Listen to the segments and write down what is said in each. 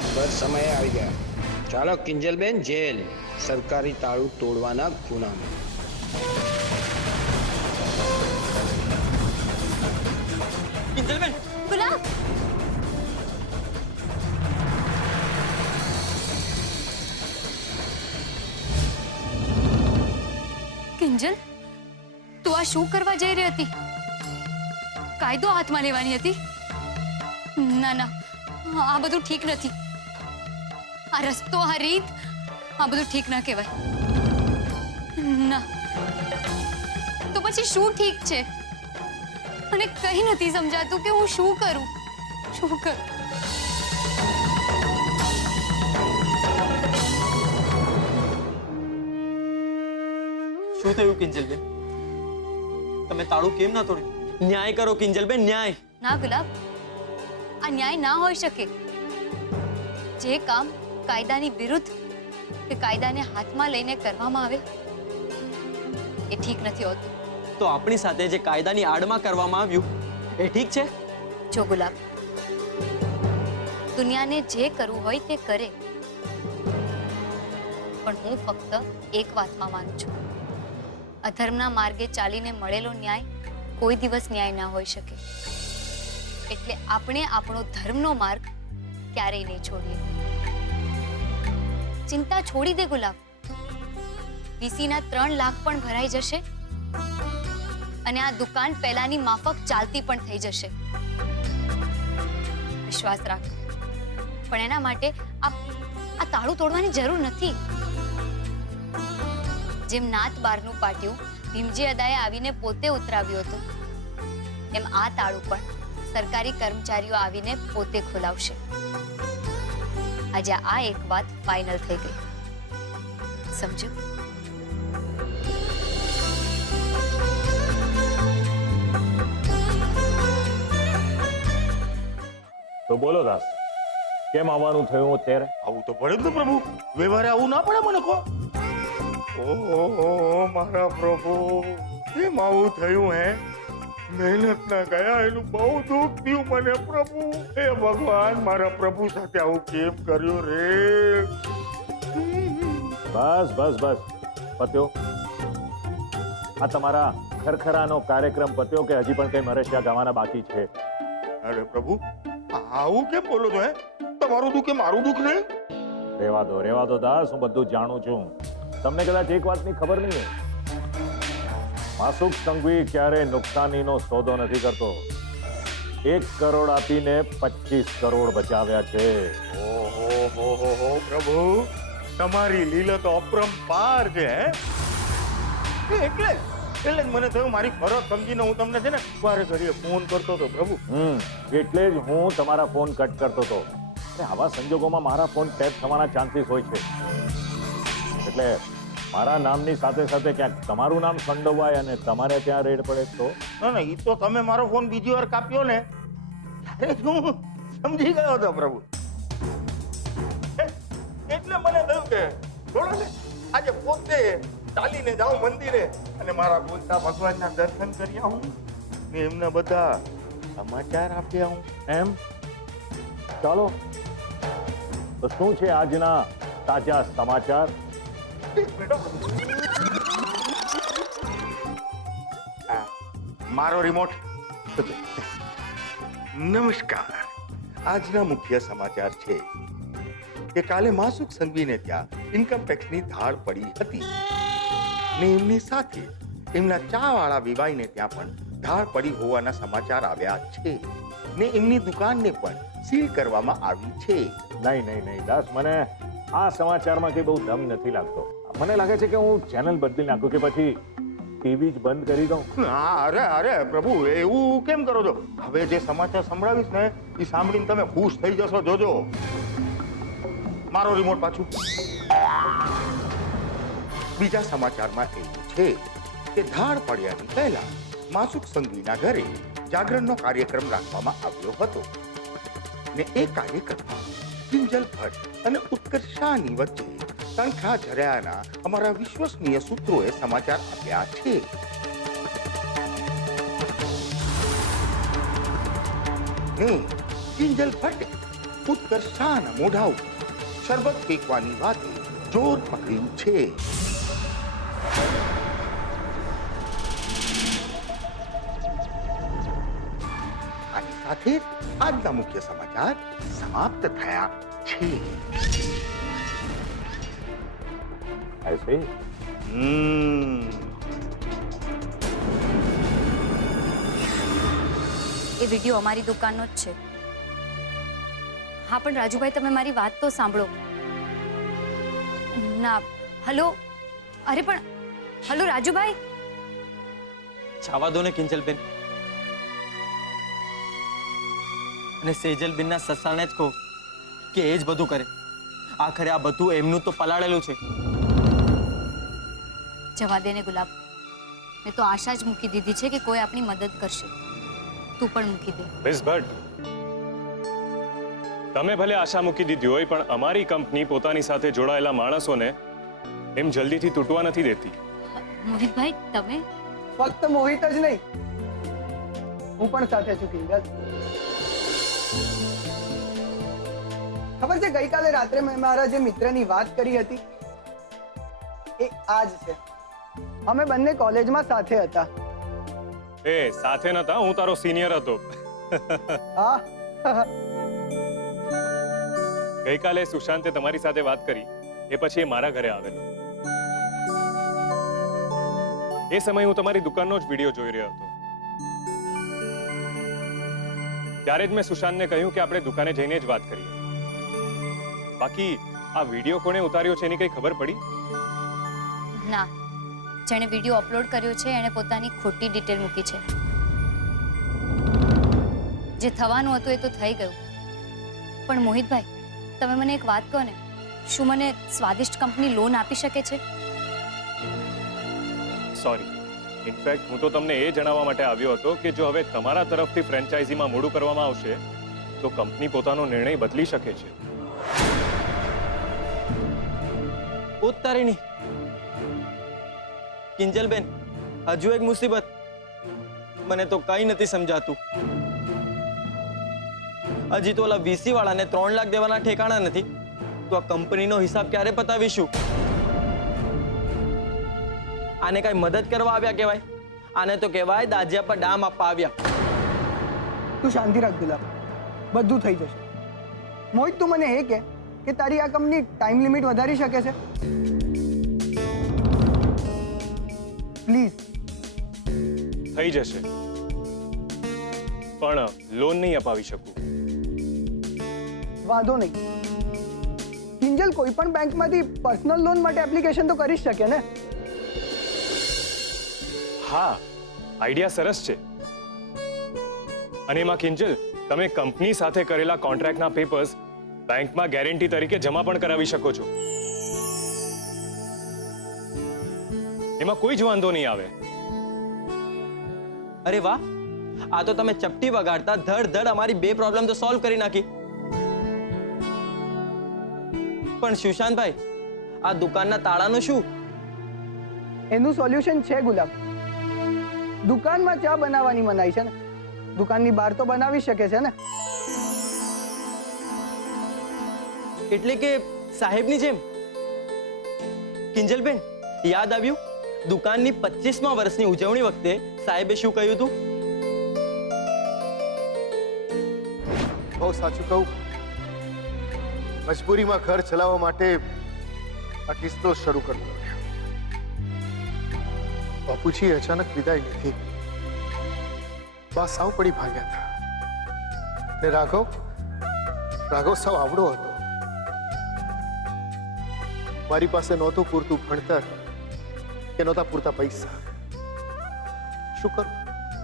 બરાબર સમયે આવી ગયા. ચાલો કિંજલબેન, જેલ. સરકારી તાળું તોડવાના ગુનામાં. કિંજલબેન, ગુલાબ, કિંજલ, તું આ શું કરવા જઈ રહી હતી? કાયદો હાથમાં લેવાની હતી? ના ના, આ બધું ઠીક નથી. આ રસ્તો, આ રીત, આ બધું ઠીક ના કહેવાય. ના, તો પછી શું ઠીક છે? મને કઈ નથી સમજાતું કે હું શું કરું, શું કરું. શું થયું કિંજલબેન? તમે તાળું કેમ ના તોડ્યું? ન્યાય કરો કિંજલબેન, ન્યાય. ના ગુલાબ, આ ન્યાય ના હોઈ શકે. જે કામ કાયદાની વિરુદ્ધ કે કાયદાને હાથમાં લઈને કરવામાં આવે એ ઠીક નથી હોતું. તો આપણી સાથે જે કાયદાની આડમાં કરવામાં આવ્યું એ ઠીક છે? જો ગુલાબ, દુનિયાને જે કરવું હોય તે કરે, પણ હું ફક્ત એક વાતમાં માનું છું. અધર્મના માર્ગે ચાલીને મળેલો ન્યાય કોઈ દિવસ ન્યાય ના હોઈ શકે. એટલે આપણે આપણો ધર્મનો માર્ગ ક્યારેય નહીં છોડીએ. ચિંતા છોડી દે ગુલાબ. વીસીના 3 લાખ પણ ભરાઈ જશે અને આ દુકાન પહેલાની માફક ચાલતી પણ થઈ જશે. વિશ્વાસ રાખ. પણ એના માટે આ તાળું તોડવાની જરૂર નથી. જેમ નાત બારનું પાટિયું ભીમજી અદાએ આવીને પોતે ઉતરાવ્યું હતું, એમ આ તાળું પણ સરકારી કર્મચારીઓ આવીને પોતે ખોલાવશે. આજે આ એક વાત ફાઇનલ થઈ ગઈ. સમજો? તો બોલો દાસ, કેમ આવવાનું થયું અત્યારે? આવું તો પડે જ ને પ્રભુ. વ્યવહારે આવું ના પડે મને કહો. ઓહો મારા પ્રભુ, કેમ આવું થયું હે? મહેનત ના ગયા એનું બહુ દુઃખ થયું મને પ્રભુ. હે ભગવાન, મારા પ્રભુ સાથે આવું કેમ કર્યું રે? બસ બસ બસ, પત્યો. આ તમારા ખરખરાનો કાર્યક્રમ પત્યો કે હજી પણ કઈ મરેશિયા ગાવાના બાકી છે? અરે પ્રભુ, આવું કેમ બોલો છો? હે, તમારું દુઃખ કે મારું દુઃખ નહીં? રેવા દો દાસ, હું બધું જાણું છું. તમને કદાચ એક વાતની ખબર નહીં હોય, માસુક સંઘવી ક્યારે નુકસાનીનો સોદો નથી કરતો. 1 કરોડ આપીને 25 કરોડ બચાવ્યા છે. ઓહો પ્રભુ, તમારી લીલા તો અપરંપાર છે. હે, એટલે જ મને થયું મારી ફરજ સમજીને હું તમને છે ને વારે ઘડીએ ફોન કરતો હતો પ્રભુ. એટલે જ હું તમારા ફોન કટ કરતો હતો. આવા સંજોગોમાં મારા ફોન ટેપ થવાના ચાન્સીસ હોય છે. એટલે મારા નામની સાથે સાથે ક્યાંક તમારું નામ સંડોવાય અને તમારે ત્યાં રેડ પડે તો? ના, એ તો તમે મારો ફોન બીજી વાર કાપ્યો ને ત્યારે હું સમજી ગયો હતો પ્રભુ. એટલે મને થયું કે થોડો ને આજે પોતે ચાલીને જાઉં મંદિરે અને મારા બોલતા ભગવાનના દર્શન કરી આવું ને એમને બધા સમાચાર આપી આવું. એમ? ચાલો, તો શું છે આજના તાજા સમાચાર? મારો રિમોટ. નમસ્કાર. આજના મુખ્ય સમાચાર છે કે કાલે માસુક સંઘવીને ત્યાં ઇન્કમ ટેક્સની ધાડ પડી હતી ને એમની સાથે એમના ચાવાળા વિવાઈને ત્યાં પણ ધાડ પડી હોવાના સમાચાર આવ્યા છે ને એમની દુકાનને પણ સીલ કરવામાં આવી છે. નહીં દાસ, મને આ સમાચારમાં કઈ બહુ દમ નથી લાગતો. મને લાગે છે કે હું ચેનલ બદલી નાખું કે પછી ટીવી જ બંધ કરી દઉં. અરે પ્રભુ, એવું કેમ કરો છો? હવે જે સમાચાર સંભળાવીશ ને એ સાંભળીને તમે ખુશ થઈ જશો. જોજો. મારો રિમોટ પાછું. બીજા સમાચારમાં એવું છે કે ધાડ પડ્યાની પહેલા માસુક સંઘવીના ઘરે જાગરણનો કાર્યક્રમ રાખવામાં આવ્યો હતો ને એ કાર્યક્રમમાં કિંજલ ભટ્ટ અને ઉત્કર્ષ શાહની વચ્ચે તણખા ઝર્યાના અમારા વિશ્વસનીય સૂત્રોએ સમાચાર આપ્યા છે. કિંજલ ભટ્ટે ઉત્કર્ષ શાહના મોઢા ઉપર શરબત ફેંકવાની વાતે જોર પકડ્યું છે. આની સાથે આજના મુખ્ય સમાચાર સમાપ્ત થયા છે. I see. એ વિડીયો અમારી દુકાનનો જ છે. હા પણ રાજુભાઈ, તમે મારી વાત તો સાંભળો. ના, હલો, અરે પણ હલો રાજુભાઈ. છાવા દો ને કિંજલબેન. અને સેજલબેનના સસાને જ કહો કે એ જ બધું કરે. આખરે આ બધું એમનું તો પલાળેલું છે. જવા દે ને ગુલાબ. મેં તો આશા જ મૂકી દીધી છે કે કોઈ આપણી મદદ કરશે. તું પણ મૂકી દે. મિસ ભટ્ટ, તમે ભલે આશા મૂકી દીધી હોય, પણ અમારી કંપની પોતાની સાથે જોડાયેલા માણસોને એમ જલ્દીથી તૂટવા નથી દેતી. મોહિતભાઈ, તમે ફક્ત મોહિત જ નહીં, હું પણ સાથે છું કિંજલ. ખબર છે, ગઈકાલે રાત્રે મેં મારા જે મિત્રની વાત કરી હતી એ આ જ છે. અમે બંને કોલેજમાં સાથે હતા. એ સાથે નતા, હું તારો સિનિયર હતો. હા. ગઈકાલે સુશાંતે તમારી સાથે વાત કરી, એ પછી એ મારા ઘરે આવેલો. એ સમયે હું તમારી દુકાનનો જ વિડીયો જોઈ રહ્યો હતો. ત્યારે જ મેં સુશાંતને કહ્યું કે આપણે દુકાને જઈને જ વાત કરીએ. બાકી આ વિડીયો કોણે ઉતાર્યો છે એની કઈ ખબર પડી? ના, જેણે વિડીયો અપલોડ કર્યો છે એણે પોતાની ખોટી ડિટેલ મૂકી છે. જે થવાનું હતું એ તો થઈ ગયું. પણ મોહિતભાઈ, તમે મને એક વાત કહો ને, શું મને સ્વાદિષ્ટ કંપની લોન આપી શકે છે? સોરી, ઇનફેક્ટ હું તો તમને એ જણાવવા માટે આવ્યો હતો કે જો હવે તમારા તરફથી ફ્રેન્ચાઇઝીમાં મોડું કરવામાં આવશે તો કંપની પોતાનો નિર્ણય બદલી શકે છે. ઉત્તરીની કિંજલબેન, હજુ એક મુસીબત. મને તો કઈ નથી સમજાતું. હજી તો ઓલા વીસી વાળાને 3 લાખ દેવાના ઠેકાણા નથી, તો આ કંપનીનો હિસાબ ક્યારે પતાવીશું? આને કઈ મદદ કરવા આવ્યા કહેવાય? આને તો કહેવાય દાજિયા પર ડામ આપવા આવ્યા. તું શાંતિ રાખ ગુલાબ, બધું થઈ જશે. મોહિત, તું મને એ કે તારી આ કંપની ટાઈમ લિમિટ વધારી શકે છે? પ્લીઝ. થઈ જશે, પણ લોન નહીં અપાવી શકું. વાંધો નહીં. કિંજલ કોઈ પણ બેંકમાંથી પર્સનલ લોન માટે એપ્લિકેશન તો કરી શકે ને? હા, આઈડિયા સરસ છે. અને એમાં કિંજલ, તમે કંપની સાથે કરેલા કોન્ટ્રાક્ટના પેપર્સ બેંકમાં ગેરંટી તરીકે જમા પણ કરાવી શકો છો. એમાં કોઈ જ વાંધો નહીં આવે. અરે વાહ, આ તો તમે ચપટી વગાડતા ધડ અમારી 2 પ્રોબ્લેમ તો સોલ્વ કરી નાખી. પણ સુશાંતભાઈ, આ દુકાનના તાળાનું શું? એનું સોલ્યુશન છે ગુલાબ. દુકાનમાં ચા બનાવવાની મનાઈ છે ને, દુકાનની બહાર તો બનાવી શકે છે ને. એટલે કે સાહેબની જેમ. કિંજલબેન, યાદ આવ્યું? દુકાનની 25મા વર્ષની ઉજવણી વખતે સાહેબે શું કહ્યું હતું? બહુ સાચું કહું, મજબૂરીમાં ઘર ચલાવવા માટે આ કિસ્સો શરૂ કરવો પડ્યો. બાપુજી અચાનક વિદાય લીધી. બા સાવ પડી ભાગ્યા હતા. ને રાઘવ સાવ આવડો હતો. મારી પાસે નહોતું પૂરતું ભણતર કે નહોતા પૂરતા પૈસા. શું કરું?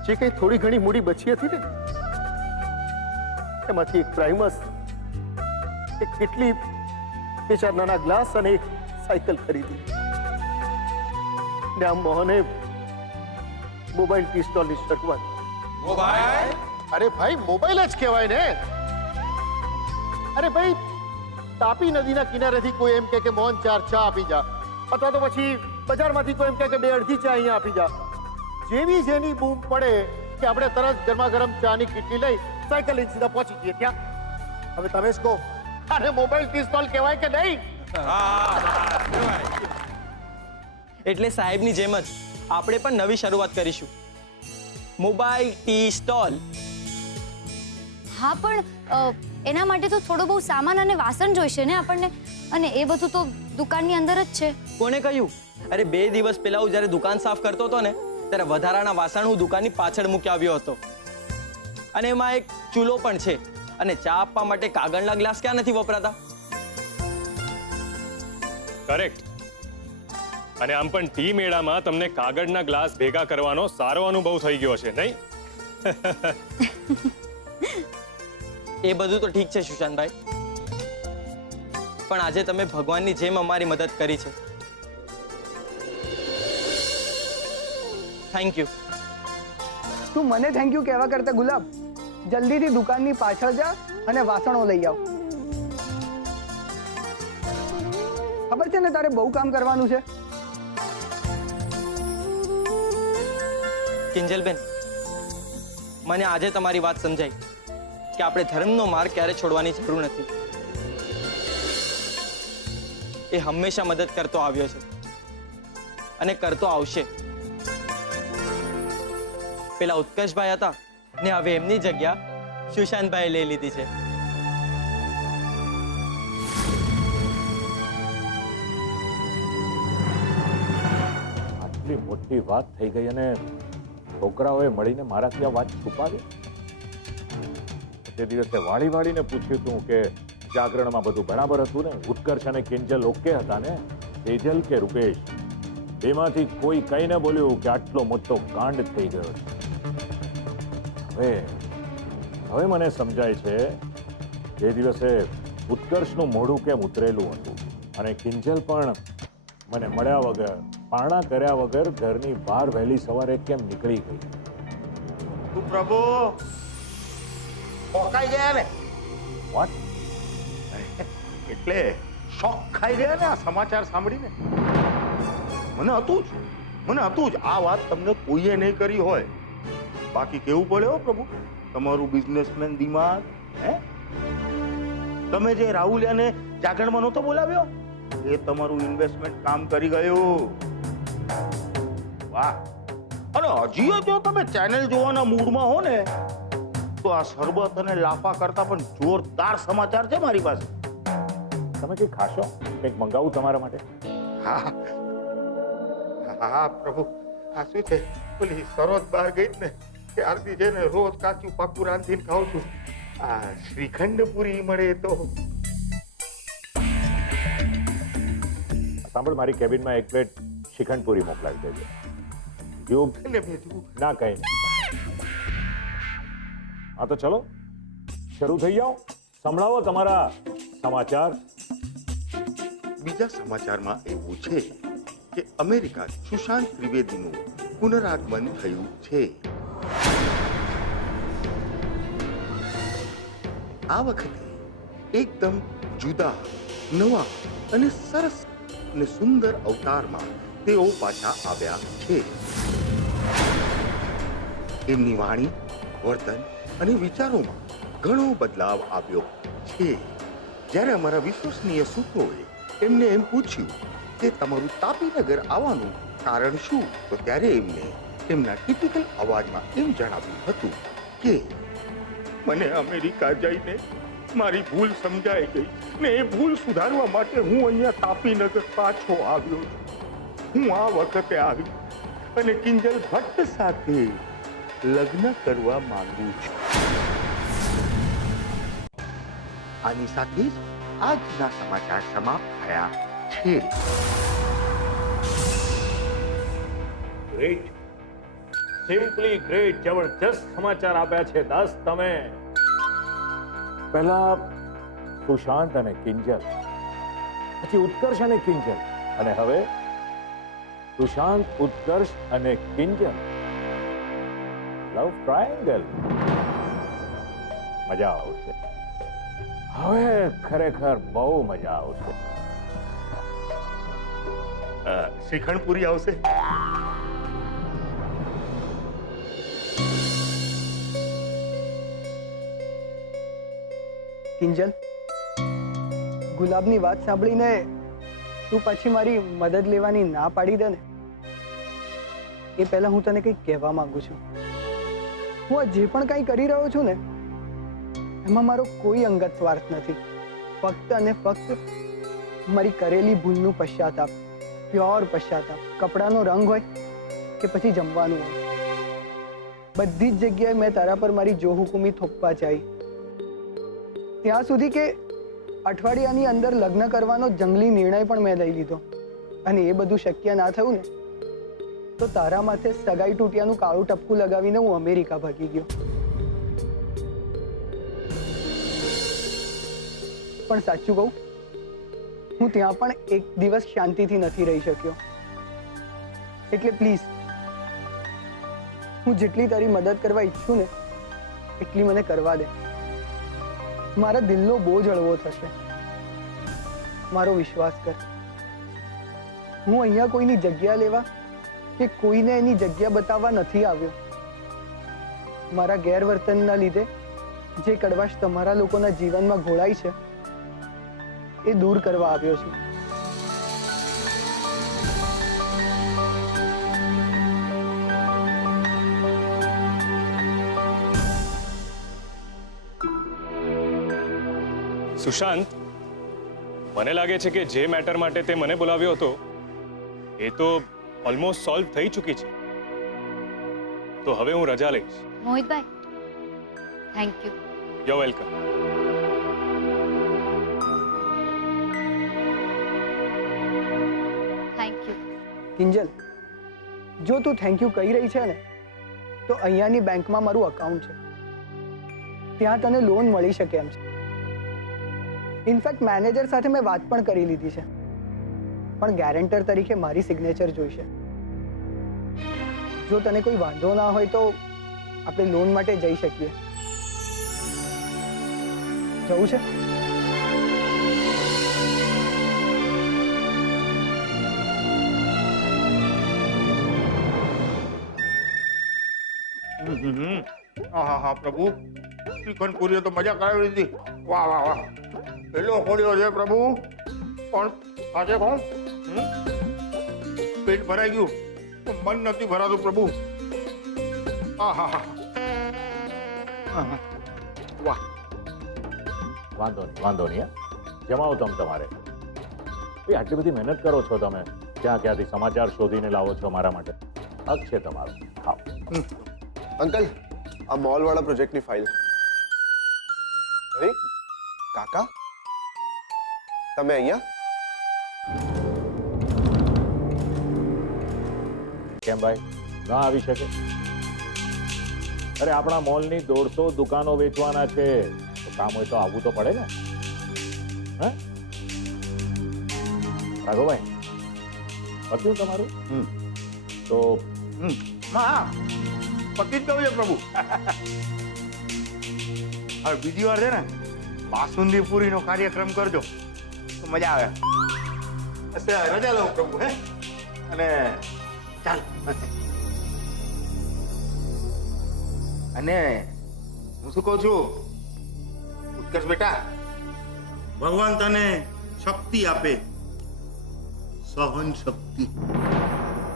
જે કંઈ થોડી ઘણી મૂડી બચી હતી ને એમાંથી એક પ્રાઇમસ, એક કેટલી 2-4 નાના ગ્લાસ અને એક સાયકલ ખરીદી. ને આમ મોહને મોબાઈલ ટી સ્ટોલની શરૂઆત. મોબાઈલ? અરે ભાઈ, મોબાઈલ જ કહેવાય ને. અરે ભાઈ, તાપી નદીના કિનારેથી કોઈ એમ કે મોહન 4 ચા આપી જા, અથવા તો પછી બજારમાંથી કોઈ એમ કે 2 અડધી ચા અહીંયા આપી જા. જેવી જેની બૂમ પડે કે આપણે તરત ગરમા ગરમ ચાની કીટલી લઈ સાયકલ લઈને સીધા પહોંચી જઈએ ત્યાં. હવે તમે જ કહો, આને મોબાઈલ પિસ્તોલ કહેવાય કે નહીં? એટલે સાહેબની જેમ જ આપણે પણ નવી શરૂઆત કરીશું, મોબાઈલ ટી સ્ટોલ. હા પણ એના માટે તો થોડો બહુ સામાન અને વાસણ જોઈશે ને આપણને, અને એ બધું તો દુકાનની અંદર જ છે. કોને કહ્યું? અરે 2 દિવસ પહેલા હું જ્યારે દુકાન સાફ કરતો હતો ને, ત્યારે વધારાના વાસણ હું દુકાનની પાછળ મૂકી આવ્યો હતો. અને એમાં એક ચૂલો પણ છે, અને ચા આપવા માટે કાગળના ગ્લાસ ક્યાં નથી વપરાતા? કરેક્ટ. અને આમ પણ ટી મેળામાં તમને કાગળના ગ્લાસ ભેગા કરવાનો સારો અનુભવ થઈ ગયો છે, નહીં? એ બધું તો ઠીક છે સુશાંતભાઈ, પણ આજે તમે ભગવાનની જેમ અમારી મદદ કરી છે. Thank you. તું મને થેન્ક યુ કહેવા કરતા ગુલાબ, જલ્દીથી દુકાનની પાછળ જા અને વાસણો લઈ આવ. ખબર છે ને તારે બહુ કામ કરવાનું છે. કિંજલબેન, મને આજે તમારી વાત સમજાઈ કે આપણે ધર્મનો માર્ગ ક્યારે છોડવાની જરૂર નથી. એ હંમેશા મદદ કરતો આવ્યો છે અને કરતો આવશે. પેલા ઉત્કર્ષભાઈ હતા ને હવે એમની જગ્યા સુશાંતભાઈ લઈ લીધી છે. આટલી મોટી વાત થઈ ગઈ અને છોકરાઓએ મળીને મારાથી આ વાત છુપાવી. તે દિવસે વાળીને પૂછ્યું હતું કે જાગરણમાં બધું બરાબર હતું ને? ઉત્કર્ષ અને કિંજલ ઓકે હતા ને? સેજલ કે રૂપેશ, બેમાંથી કોઈ કઈ ન બોલ્યું કે આટલો મોટો કાંડ થઈ ગયો છે. હવે મને સમજાય છે એ દિવસે ઉત્કર્ષનું મોઢું કેમ ઉતરેલું હતું અને કિંજલ પણ મને મળ્યા વગર, પારણા કર્યા વગર ઘરની બહાર વહેલી સવારે કેમ નીકળી ગઈ. તું પ્રભુ પોકાઈ ગયા ને? વોટ? એટલે શોક ખાઈ ગયા ને આ સમાચાર સાંભળીને? મને હતું જ આ વાત તમને કોઈએ નહીં કરી હોય. બાકી કેવું પડે હો પ્રભુ તમારું બિઝનેસમેન દિમાગ. હે, તમે જે રાહુલિયાને જાગરણમાં નહોતો બોલાવ્યો, એ તમારું ઇન્વેસ્ટમેન્ટ કામ કરી ગયું. વાહ! અને હજી જો તમે ચેનલ જોવાના મૂડમાં હો ને, તો આ શરબત અને લાફા કરતા પણ જોરદાર સમાચાર છે મારી પાસે. તમે કંઈક ખાશો? કંઈક મંગાવું તમારા માટે? હા હા પ્રભુ, આ શું છે, પેલી સરોજ બહાર ગઈ ને ત્યારથી છે ને રોજ કાચું પાકું રાંધીને ખાઉં છું. આ શ્રીખંડ પૂરી મળે તો. સાંભળ, મારી કેબિનમાં 1 પ્લેટ શ્રીખંડ પૂરી મોકલાવી દેજો. યુગ એને ભેજવું. ના, કઈ નહીં. હા તો ચલો શરૂ થઈ જાઓ. સંભળાવો તમારા સમાચાર. બીજા સમાચારમાં એવું છે કે અમેરિકા સુશાંત ત્રિવેદીનું પુનરાગમન થયું છે. આ વખતે એકદમ જુદા, નવા અને સરસ અને સુંદર અવતારમાં તેઓ પાછા આવ્યા છે. એમની વાણી, વર્તન અને વિચારોમાં ઘણો બદલાવ આવ્યો છે. જ્યારે અમારા વિશ્વસનીય સૂત્રોએ એમને એમ પૂછ્યું કે તમારું તાપીનગર આવવાનું કારણ શું, તો ત્યારે એમને તેમના ટિપિકલ અવાજમાં એમ જણાવ્યું હતું કે મને અમેરિકા જઈને મારી ભૂલ સમજાઈ ગઈ ને એ ભૂલ સુધારવા માટે હું અહીંયા તાપીનગર પાછો આવ્યો છું. હું આ વખતે આવી અને કિંજલ ભટ્ટ સાથે લગ્ન કરવા માંગુ છું. આની સાથે જ આજના સમાચાર સમાપ્ત થયા છે. ગ્રેટ, સિમ્પલી ગ્રેટ, જબરજસ્ત સમાચાર આપ્યા છે દાસ તમે. પહેલા સુશાંત અને કિંજલ, પછી ઉત્કર્ષ અને કિંજલ, અને હવે સુશાંત, ઉત્કર્ષ અને કિંજલ. લવ ટ્રાયેંગલ. મજા આવશે. હવે ખરેખર બહુ મજા આવશે. શ્રીખંડ પૂરી આવશે. કિંજલ, ગુલાબની વાત સાંભળીને તું પછી મારી મદદ લેવાની ના પાડી દે ને, એ પહેલા હું તને કંઈક કહેવા માંગુ છું. હું આ જે પણ કંઈ કરી રહ્યો છું ને, એમાં મારો કોઈ અંગત સ્વાર્થ નથી. ફક્ત અને ફક્ત મારી કરેલી ભૂલનું પશ્ચાતાપ, પ્યોર પશ્ચાતાપ. કપડાનો રંગ હોય કે પછી જમવાનું હોય, બધી જ જગ્યાએ મેં તારા પર મારી જોહુકુમી થોપવા ચાહી. ત્યાં સુધી કે અઠવાડિયાની અંદર લગ્ન કરવાનો જંગલી નિર્ણય પણ મેં લઈ લીધો. અને એ બધું શક્ય ના થયું ને, તો તારા માથે સગાઈ તૂટ્યાનું કાળું ટપકું લગાવીને હું અમેરિકા ભાગી ગયો. પણ સાચું કહું, હું ત્યાં પણ એક દિવસ શાંતિથી નથી રહી શક્યો. એટલે પ્લીઝ, હું જેટલી તારી મદદ કરવા ઈચ્છું ને, એટલી મને કરવા દે. મારા દિલનો બોજ હળવો થશે. મારો વિશ્વાસ કર. હું અહીંયા કોઈની જગ્યા લેવા કે કોઈને એની જગ્યા બતાવવા નથી આવ્યો. મારા ગેરવર્તનના લીધે જે કડવાશ તમારા લોકોના જીવનમાં ઘોળાઈ છે, એ દૂર કરવા આવ્યો છું. સુશાંત, મને લાગે છે કે જે મેટર માટે તે મને બોલાવ્યો હતો એ તો ઓલમોસ્ટ સોલ્વ થઈ ચૂકી છે. તો હવે હું રજા લઈશ. મોહિતભાઈ, thank you. You welcome. Thank you. Kinjal, જો તું થેન્ક યુ કહી રહી છે ને, તો અહીંયાની બેંકમાં મારું અકાઉન્ટ છે. ત્યાં તને લોન મળી શકે એમ છે. ઇનફેક્ટ મેનેજર સાથે મેં વાત પણ કરી લીધી છે, પણ ગેરેન્ટર તરીકે મારી સિગ્નેચર જોઈશે. જો તને કોઈ વાંધો ના હોય તો આપણે લોન માટે જઈ શકીએ. જવું છે? હા પ્રભુ, શ્રીખંડ પૂરીઓ તો મજા કરાવી દીધી. વાહ વાહ વાહ, પેલો ખોડ્યો છે પ્રભુ. પણ આજે કોણ પેટ ભરાઈ ગયું, મન નથી ભરાતું પ્રભુ. હા હા હા, વાહ. વાંધો નહીં. જમાવો તમે તમારે. ભાઈ આટલી બધી મહેનત કરો છો તમે, ક્યાંથી સમાચાર શોધીને લાવો છો મારા માટે. હક છે તમારો. ખાઓ. અંકલ, આ મોલ વાળા પ્રોજેક્ટની ફાઇલ. અરે કાકા, તમે અહીંયા? કેમ ભાઈ, ના આવી શકે? અરે આપણા મોલની 150 દુકાનો વેચવાના છે, તો કામ હોય તો આવવું તો પડે ને. હા રાઘવભાઈ, પત્યું તમારું? તો હા, પતિ જ કહું છે પ્રભુ. હવે બીજી વાર છે ને, બાસુંદી પૂરીનો કાર્યક્રમ કરજો તો મજા આવે. રજા લઉં પ્રભુ. હે, અને ચાલ. અને હું શું કહું છું, ઉત્કર્ષ બેટા, ભગવાન તને શક્તિ આપે, સહન શક્તિ.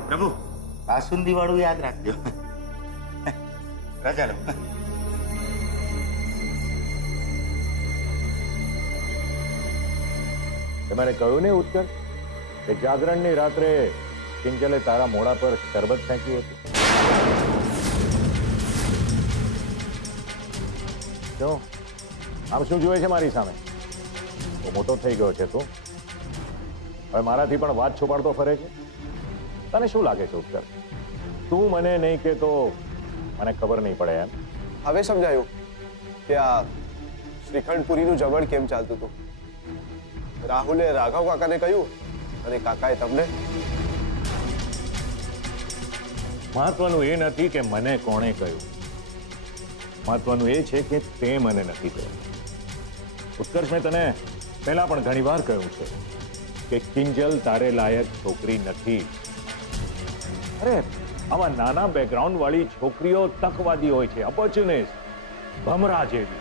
પ્રભુ, બાસુંદી વાળું યાદ રાખજો. રજા લો. તમારે કહ્યું ને ઉત્કર્ષ કે જાગરણની રાત્રે કિંજલે તારા મોઢા પર શરબત ફેંક્યું હતું. જો આમ શું જોયે છે મારી સામે? તો મોટો થઈ ગયો છે તું, હવે મારાથી પણ વાત છુપાડતો ફરે છે. તને શું લાગે છે ઉત્કર્ષ, તું મને નહીં કે તો મને ખબર નહીં પડે એમ? હવે સમજાયું કે આ શ્રીખંડ પુરીનું જમણ કેમ ચાલતું હતું. રાહુલે રાઘવ કાકાને કહ્યું અને કાકાએ તમને. મહત્વનું એ નથી કે મને કોણે કહ્યું, મહત્વનું એ છે કે તે મને નથી કહ્યું. ઉત્કર્ષ, મેં તને પહેલા પણ ઘણી વાર કહ્યું છે કે કિંજલ તારે લાયક છોકરી નથી. અરે આવા નાના બેકગ્રાઉન્ડ વાળી છોકરીઓ તકવાદી હોય છે, ઓપોર્ચ્યુનિસ્ટ, ભમરા જેવી.